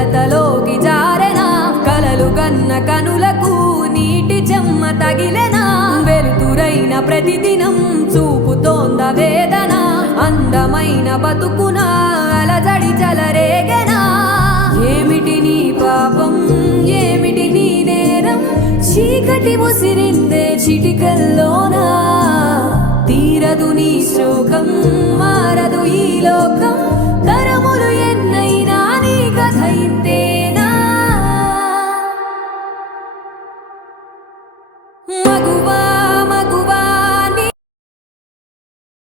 కలతలోకి జారెనా కలలు గన్న కనులకు నీటి చెమ్మ తగిలెనా వెలుతురైన ప్రతిదినం చూపుతోంద వేదన అందమైన బతుకున అలజడి చలరేగెనా ఏమిటి నీ పాపం ఏమిటి నీ నేరం చీకటి ముసిరిందే చిటికల్లోనా తీరదు నీ శోకం మారదు ఈ లోకం తరము